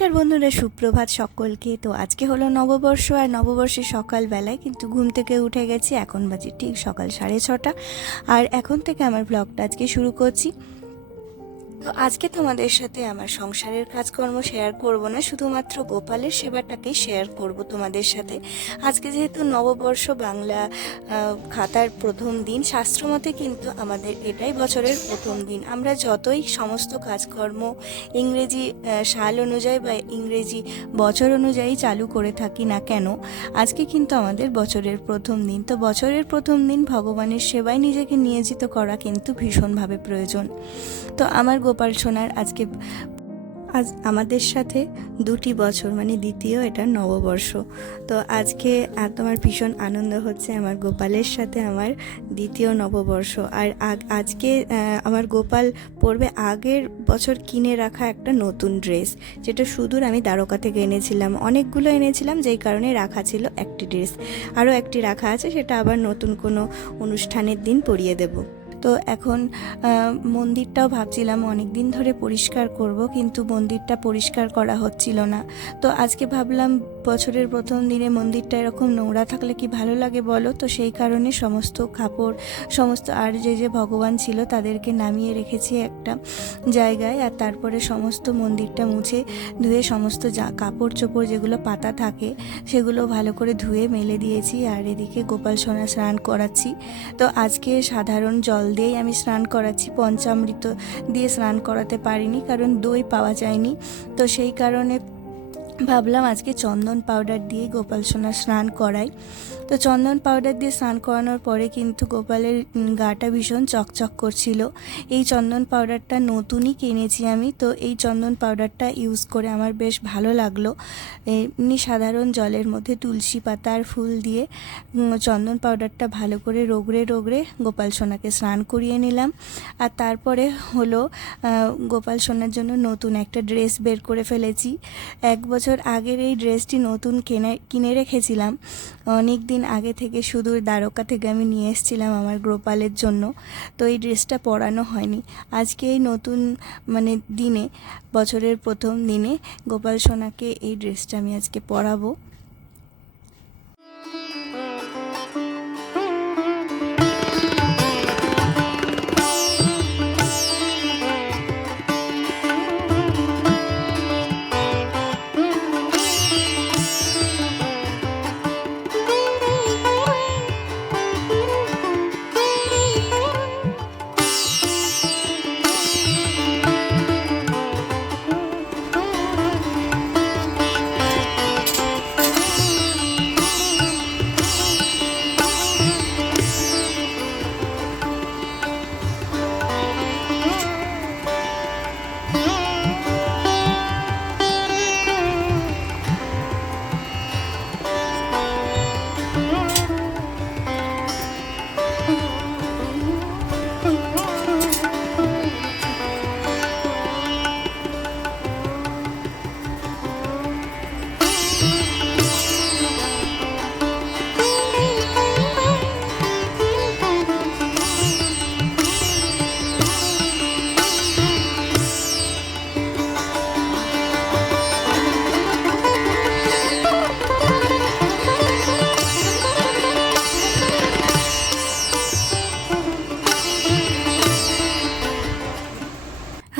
নমস্কার বন্ধুরা, সুপ্রভাত সকলকে। তো আজকে হলো নববর্ষ আর নববর্ষের সকালবেলায় কিন্তু ঘুম থেকে উঠে গেছি, এখন বাজে ঠিক সকাল সাড়ে ছটা। আর এখন থেকে আমার ব্লগটা আজকে শুরু করছি। তো আজকে তোমাদের সাথে আমার সংসারের কাজকর্ম শেয়ার করব না, শুধুমাত্র গোপালের সেবাটাকেই শেয়ার করব তোমাদের সাথে। আজকে যেহেতু নববর্ষ বাংলা খাতার প্রথম দিন, শাস্ত্রমতে কিন্তু আমাদের এটাই বছরের প্রথম দিন। আমরা যতই সমস্ত কাজকর্ম ইংরেজি সাল অনুযায়ী বা ইংরেজি বছর অনুযায়ী চালু করে থাকি না কেন, আজকে কিন্তু আমাদের বছরের প্রথম দিন। তো বছরের প্রথম দিন ভগবানের সেবায় নিজেকে নিয়োজিত করা কিন্তু ভীষণভাবে প্রয়োজন। তো আমার গোপাল সোনার আজকে আজ আমাদের সাথে দুটি বছর মানে দ্বিতীয় এটা নববর্ষ। তো আজকে তোমার ভীষণ আনন্দ হচ্ছে আমার গোপালের সাথে আমার দ্বিতীয় নববর্ষ। আর আজকে আমার গোপাল পরবে আগের বছর কিনে রাখা একটা নতুন ড্রেস, যেটা সুদূর আমি দ্বারকা থেকে এনেছিলাম। অনেকগুলো এনেছিলাম, যেই কারণে রাখা ছিল একটি ড্রেস। আরও একটি রাখা আছে, সেটা আবার নতুন কোনো অনুষ্ঠানের দিন পরিয়ে দেবো। তো এখন মন্দিরটাও ভাবছিলাম অনেক দিন ধরে পরিষ্কার করব, কিন্তু মন্দিরটা পরিষ্কার করা হচ্ছিল না। তো আজকে ভাবলাম বছরের প্রথম দিনে মন্দিরটা এরকম নোংরা থাকলে কি ভালো লাগে বলো? তো সেই কারণে সমস্ত কাপড়, সমস্ত আর যে যে ভগবান ছিল তাদেরকে নামিয়ে রেখেছি একটা জায়গায়। আর তারপরে সমস্ত মন্দিরটা মুছে ধুয়ে সমস্ত যা কাপড় চোপড় যেগুলো পাতা থাকে সেগুলো ভালো করে ধুয়ে মেলে দিয়েছি আর এদিকে গোপাল সোনা স্নান করাচ্ছি। তো আজকে সাধারণ জল দিয়েই আমি স্নান করাচ্ছি। পঞ্চামৃত দিয়ে স্নান করাতে পারিনি কারণ দই পাওয়া যায়নি। তো সেই কারণে ভাবলাম আজকে চন্দন পাউডার দিয়ে গোপাল সোনা স্নান করাই। তো চন্দন পাউডার দিয়ে স্নান করানোর পরে কিন্তু গোপালের গাটা ভীষণ চকচক করছিল। এই চন্দন পাউডারটা নতুনই কিনেছি আমি, তো এই চন্দন পাউডারটা ইউজ করে আমার বেশ ভালো লাগল। এমনি সাধারণ জলের মধ্যে তুলসী পাতা আর ফুল দিয়ে চন্দন পাউডারটা ভালো করে রোগড়ে রোগড়ে গোপাল সোনাকে স্নান করিয়ে নিলাম। আর তারপরে হলো গোপাল সোনার জন্য নতুন একটা ড্রেস বের করে ফেলেছি। এক বছর আগের এই ড্রেসটি নতুন কিনে কিনে রেখেছিলাম। অনেক দিন আগে থেকে সুদূর দ্বারকা থেকে আমি নিয়ে এসেছিলাম আমার গ্রোপালের জন্য। তো এই ড্রেসটা পরানো হয়নি। আজকে এই নতুন মানে দিনে, বছরের প্রথম দিনে গোপাল সোনাকে এই ড্রেসটা আমি আজকে পরাবো।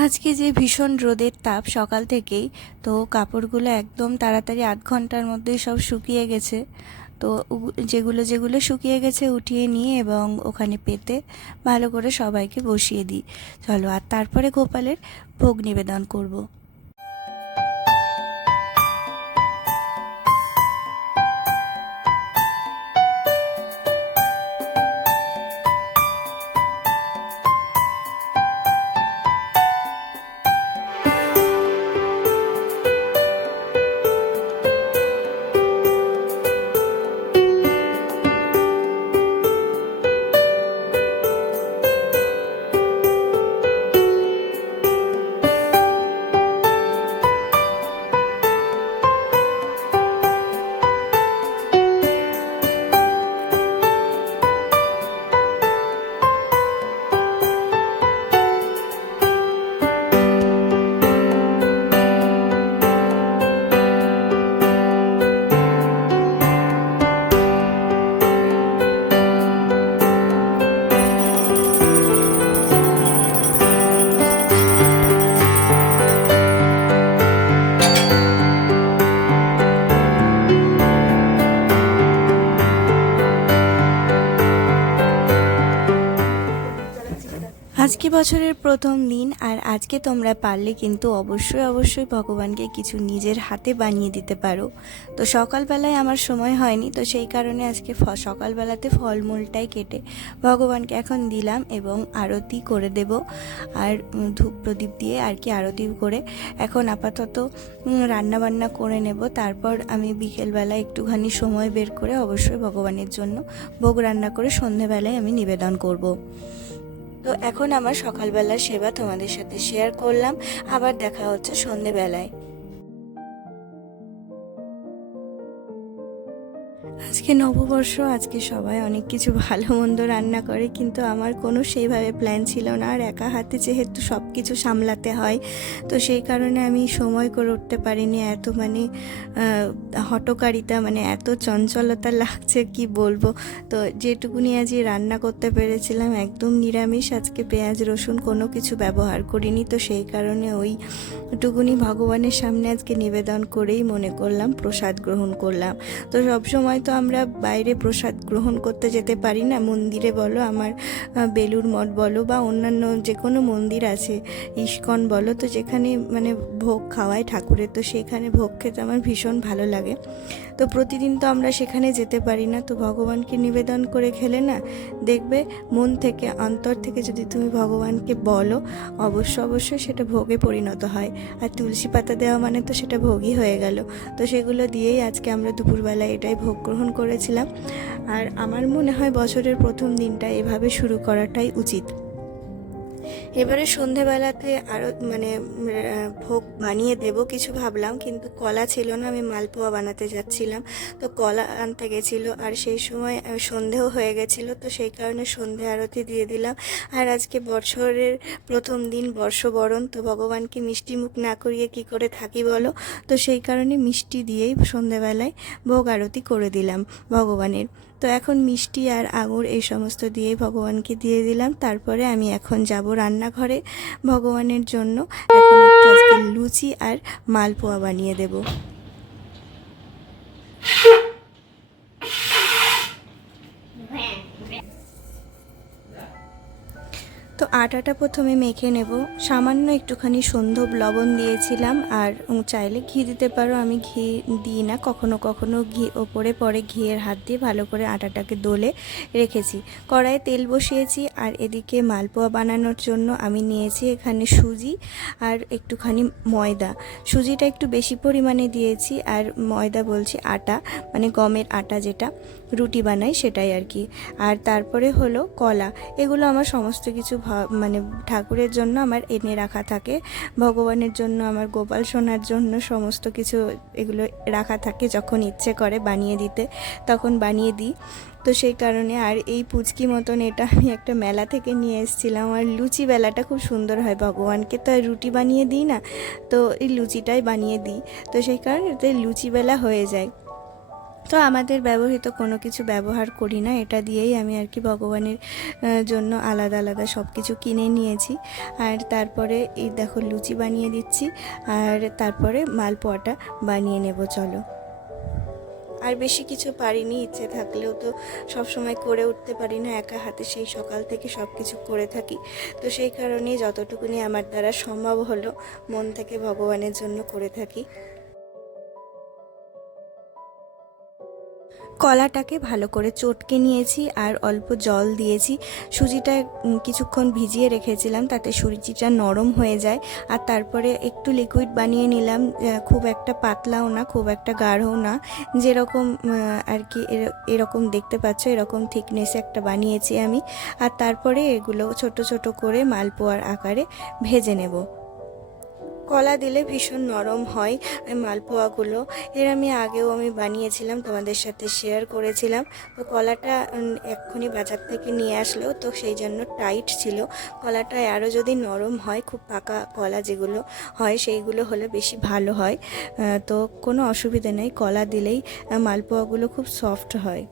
আজকে যে ভীষণ রোদের তাপ সকাল থেকেই, তো কাপড়গুলো একদম তাড়াতাড়ি আধ ঘণ্টার মধ্যেই সব শুকিয়ে গেছে তো যেগুলো যেগুলো শুকিয়ে গেছে উঠিয়ে নিয়ে এবং ওখানে পেতে ভালো করে সবাইকে বসিয়ে দিই চলো, আর তারপরে গোপালের ভোগ নিবেদন করব। বছরের প্রথম দিন আর আজকে তোমরা পারলে কিন্তু অবশ্যই অবশ্যই ভগবানকে কিছু নিজের হাতে বানিয়ে দিতে পারো। তো সকালবেলায় আমার সময় হয়নি তো সেই কারণে আজকে সকালবেলাতে ফলমূলটাই কেটে ভগবানকে এখন দিলাম এবং আরতি করে দেব। আর ধূপ প্রদীপ দিয়ে আর কি আরতি করে এখন আপাতত উম, রান্না বান্না করে নেব। তারপর আমি বিকেলবেলা একটুখানি সময় বের করে অবশ্যই ভগবানের জন্য ভোগ রান্না করে সন্ধেবেলায় আমি নিবেদন করব। তো এখন আমার সকালবেলার সেবা তোমাদের সাথে শেয়ার করলাম। আবার দেখা হচ্ছে সন্ধেবেলায়। আজকে নববর্ষ, আজকে সবাই অনেক কিছু ভালো মন্দ রান্না করে, কিন্তু আমার কোনো সেইভাবে প্ল্যান ছিল না। আর একা হাতে যেহেতু সব কিছু সামলাতে হয়, তো সেই কারণে আমি সময় করে উঠতে পারিনি। এত মানে হটকারিতা মানে এত চঞ্চলতা লাগছে, কি বলব? তো যেটুকুনি আজ রান্না করতে পেরেছিলাম, একদম নিরামিষ। আজকে পেঁয়াজ, রসুন কোনো কিছু ব্যবহার করিনি, তো সেই কারণে ওই টুকুনি ভগবানের সামনে আজকে নিবেদন করেই মনে করলাম, প্রসাদ গ্রহণ করলাম। তো সব সময় তো আমরা বাইরে প্রসাদ গ্রহণ করতে যেতে পারি না। মন্দিরে বলো, আমার বেলুর মঠ বলো বা অন্যান্য যে কোনো মন্দির আছে, ইস্কন বলো, তো যেখানে মানে ভোগ খাওয়ায় ঠাকুরের, তো সেখানে ভোগ খেতে আমার ভীষণ ভালো লাগে। তো প্রতিদিন তো আমরা সেখানে যেতে পারি না, তো ভগবানকে নিবেদন করে খেলে না? দেখবে মন থেকে, অন্তর থেকে যদি তুমি ভগবানকে বলো, অবশ্য অবশ্যই সেটা ভোগে পরিণত হয়। আর তুলসী পাতা দেওয়া মানে তো সেটা ভোগই হয়ে গেল। তো সেগুলো দিয়েই আজকে আমরা দুপুরবেলা এটাই ভোগ গ্রহণ করেছিলাম। আর আমার মনে হয় বছরের প্রথম দিনটা এভাবে শুরু করাটাই উচিত। এবারে সন্ধেবেলাতে আরও মানে ভোগ বানিয়ে দেব কিছু ভাবলাম, কিন্তু কলা ছিল না, আমি মালপোয়া বানাতে যাচ্ছিলাম। তো কলা আনতে গেছিল, আর সেই সময় সন্ধেও হয়ে গেছিল, তো সেই কারণে সন্ধে আরতি দিয়ে দিলাম। আর আজকে বছরের প্রথম দিন বর্ষবরণ, তো ভগবানকে মিষ্টি মুখ না করিয়ে কি করে থাকি বলো? তো সেই কারণে মিষ্টি দিয়েই সন্ধেবেলায় ভোগ আরতি করে দিলাম ভগবানের। তো এখন মিষ্টি আর আঙুর এই সমস্ত দিয়ে ভগবানকে দিয়ে দিলাম। তারপরে আমি এখন যাব রান্নাঘরে ভগবানের জন্য। এখন একটু আজকে লুচি আর মালপোয়া বানিয়ে দেব। আটাটা প্রথমে মেখে নেব। সামান্য একটুখানি সন্ধব লবণ দিয়েছিলাম, আর চাইলে ঘি দিতে পারো। আমি ঘি দিই না, কখনো কখনো ঘি, ওপরে পরে ঘিয়ের হাত দিয়ে ভালো করে আটাটাকে দোলে রেখেছি। কড়াইয়ে তেল বসিয়েছি, আর এদিকে মালপোয়া বানানোর জন্য আমি নিয়েছি এখানে সুজি আর একটুখানি ময়দা। সুজিটা একটু বেশি পরিমাণে দিয়েছি, আর ময়দা বলছি আটা মানে গমের আটা যেটা। রুটি বানাই সেটাই আর কি। আর তারপরে হলো কলা। এগুলো আমার সমস্ত কিছু মানে ঠাকুরের জন্য আমার এনে রাখা থাকে। ভগবানের জন্য, আমার গোপাল সোনার জন্য সমস্ত কিছু এগুলো রাখা থাকে যখন ইচ্ছে করে বানিয়ে দিতে, তখন বানিয়ে দিই। তো সেই কারণে আর এই পুচকি মতন এটা আমি একটা মেলা থেকে নিয়ে এসেছিলাম। আর লুচি বেলাটা খুব সুন্দর হয় ভগবানকে। তো আর রুটি বানিয়ে দিই না, তো এই লুচিটাই বানিয়ে দিই। তো সেই কারণে লুচি বেলা হয়ে যায়। তো আমাদের ব্যবহৃত কোনো কিছু ব্যবহার করি না, এটা দিয়েই আমি আর কি ভগবানের জন্য আলাদা আলাদা সব কিছু কিনে নিয়েছি। আর তারপরে এই দেখো লুচি বানিয়ে দিচ্ছি, আর তারপরে মালপোয়াটা বানিয়ে নেব, চলো। আর বেশি কিছু পারিনি, ইচ্ছে থাকলেও তো সব সময় করে উঠতে পারি না, একা হাতে সেই সকাল থেকে সব কিছু করে থাকি। তো সেই কারণেই যতটুকুনি আমার দ্বারা সম্ভব হলো, মন থেকে ভগবানের জন্য করে থাকি। কলাটাকে ভালো করে চটকে নিয়েছি আর অল্প জল দিয়েছি। সুজিটা কিছুক্ষণ ভিজিয়ে রেখেছিলাম তাতে সুজিটা নরম হয়ে যায়। আর তারপরে একটু লিকুইড বানিয়ে নিলাম খুব একটা পাতলাও না, খুব একটা গাঢ়ও না। যেরকম আর কি এর- এরকম দেখতে পাচ্ছ, এরকম থিকনেসে একটা বানিয়েছি আমি। আর তারপরে এগুলো ছোট ছোট করে মালপোয়ার আকারে ভেজে নেব। কলা দিলে ভীষণ নরম হয় মালপোয়াগুলো। এর আমি আগেও আমি বানিয়েছিলাম, তোমাদের সাথে শেয়ার করেছিলাম। তো কলাটা এক্ষুনি বাজার থেকে নিয়ে আসলো, তো সেই জন্য টাইট ছিল। কলাটা আরও যদি নরম হয়, খুব পাকা কলা যেগুলো হয়, সেইগুলো হলে বেশি ভালো হয়। তো কোনো অসুবিধা নেই, কলা দিলেই মালপোয়াগুলো খুব সফট হয়।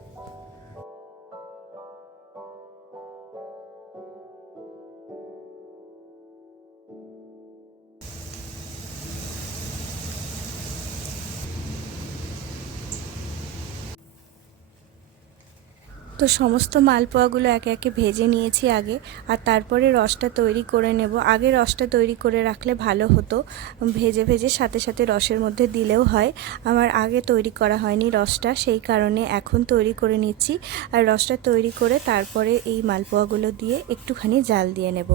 সমস্ত মালপোয়াগুলো একে একে ভেজে নিয়েছি আগে, আর তারপরে রসটা তৈরি করে নেব। আগে রসটা তৈরি করে রাখলে ভালো হতো। ভেজে ভেজে সাথে সাথে রসের মধ্যে দিলেও হয়। আমার আগে তৈরি করা হয়নি রসটা, সেই কারণে এখন তৈরি করে নিচ্ছি। আর রসটা তৈরি করে তারপরে এই মালপোয়াগুলো দিয়ে একটুখানি জাল দিয়ে নেব।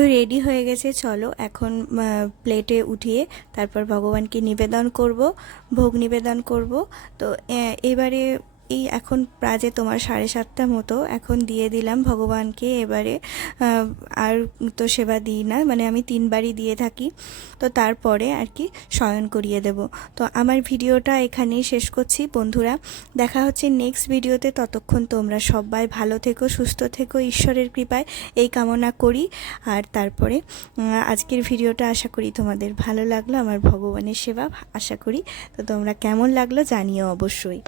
তো রেডি হয়ে গেছে, চলো এখন প্লেটে উঠিয়ে তারপর ভগবানকে নিবেদন করব, ভোগ নিবেদন করব। তো এবারে এই এখন প্রাজে তোমার সাড়ে সাতটা মতো এখন দিয়ে দিলাম ভগবানকে এবারে আর তো সেবা দিই না মানে আমি তিনবারই দিয়ে থাকি। তো তারপরে আর কি শয়ন করিয়ে দেব। তো আমার ভিডিওটা এখানেই শেষ করছি বন্ধুরা। দেখা হচ্ছে নেক্সট ভিডিওতে। ততক্ষণ তোমরা সবাই ভালো থেকো, সুস্থ থেকো, ঈশ্বরের কৃপায়। এই কামনা করি। আর তারপরে আজকের ভিডিওটা আশা করি তোমাদের ভালো লাগল। আমার ভগবানের সেবা আশা করি। তো তোমরা কেমন লাগল জানিও অবশ্যই।